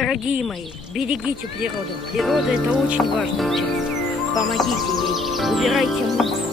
Дорогие мои, берегите природу. Природа – это очень важная часть. Помогите ей, убирайте мусор.